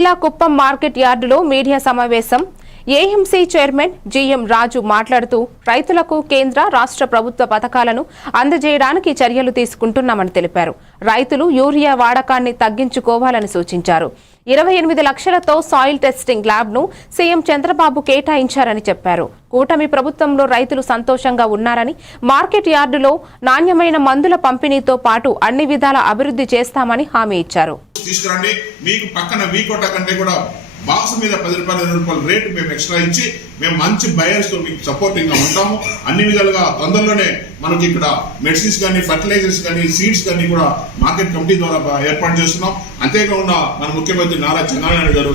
జిల్లా కుప్పం మార్కెట్ యార్డులో మీడియా సమావేశం. ఏఎంసీ చైర్మన్ జిఎం రాజు మాట్లాడుతూ రైతులకు కేంద్ర రాష్ట్ర ప్రభుత్వ పథకాలను అందజేయడానికి చర్యలు తీసుకుంటున్నామని తెలిపారు. రైతులు యూరియా వాడకాన్ని తగ్గించుకోవాలని సూచించారు. 28 లక్షలతో సాయిల్ టెస్టింగ్ ల్యాబ్ ను సీఎం చంద్రబాబు కేటాయించారని చెప్పారు. కూటమి ప్రభుత్వంలో రైతులు సంతోషంగా ఉన్నారని, మార్కెట్ యార్డులో నాణ్యమైన మందుల పంపిణీతో పాటు అన్ని విధాల అభివృద్ధి చేస్తామని హామీ ఇచ్చారు. బాక్స్ మీద 10 రూపాయలు 20 రూపాయల రేటు మేము ఎక్స్ట్రా ఇచ్చి మేము మంచి బయర్స్ తో మీకు సపోర్టింగ్ గా ఉంటాము. అన్ని విధాలుగా తొందరలోనే మనకి ఇక్కడ మెడిసిన్స్ కానీ, ఫర్టిలైజర్స్ కానీ, సీడ్స్ కానీ కూడా మార్కెట్ కమిటీ ద్వారా ఏర్పాటు చేస్తున్నాం. అంతేకాకుండా మన ముఖ్యమంత్రి నారా చంద్రబాబు నాయుడు గారు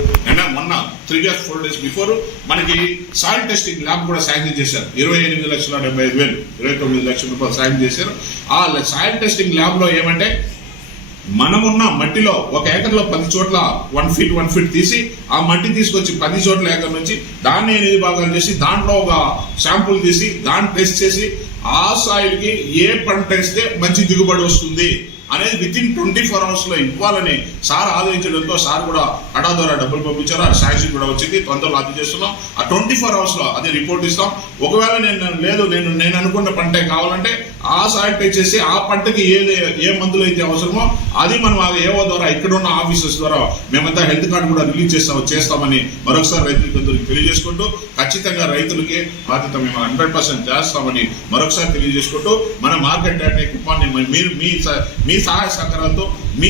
మొన్న 3 days 4 days బిఫోర్ మనకి సాయిల్ టెస్టింగ్ ల్యాబ్ కూడా శాంక్షన్ చేశారు. 28,75,000 29 లక్షల రూపాయలు శాంక్షన్ చేశారు. ఆ సాయిల్ టెస్టింగ్ ల్యాబ్ లో ఏమంటే మనమున్న మట్టిలో 1 ఏకర్లో 10 చోట్ల 1 ఫీట్ తీసి ఆ మట్టి తీసుకొచ్చి 10 చోట్ల ఏకర్ నుంచి దాన్ని 8 భాగాలు చేసి దాంట్లో ఒక శాంపుల్ తీసి దాన్ని టెస్ట్ చేసి ఆ సాయిల్ కి ఏ పంట వేస్తే మంచి దిగుబడి వస్తుంది అనేది వితిన్ 24 hours లో ఇవ్వాలని సార్ ఆదేశించడంతో సార్ కూడా కడా ద్వారా డబ్బులు పంపించారు. ఆ శాంక్షన్ కూడా వచ్చింది. తొందరలో అది చేస్తున్నాం. ఆ 24 hours లో అదే రిపోర్ట్ ఇస్తాం. ఒకవేళ నేను అనుకున్న పంటే కావాలంటే ఆ సాయిల్ టెస్ట్ చేసి ఆ పంటకి ఏ మందులు అయితే అవసరమో అది మనం ఏవో ద్వారా ఇక్కడున్న ఆఫీసర్స్ ద్వారా మేమంతా హెల్త్ కార్డు కూడా రిలీజ్ చేస్తామని మరొకసారి రైతులందరికీ తెలియజేసుకుంటూ ఖచ్చితంగా రైతులకి బాధ్యత మేము 100% చేస్తామని మరొకసారి తెలియజేసుకుంటూ మన మార్కెట్ కుప్పాన్ని మీ సహాయ సహకారాలతో మీ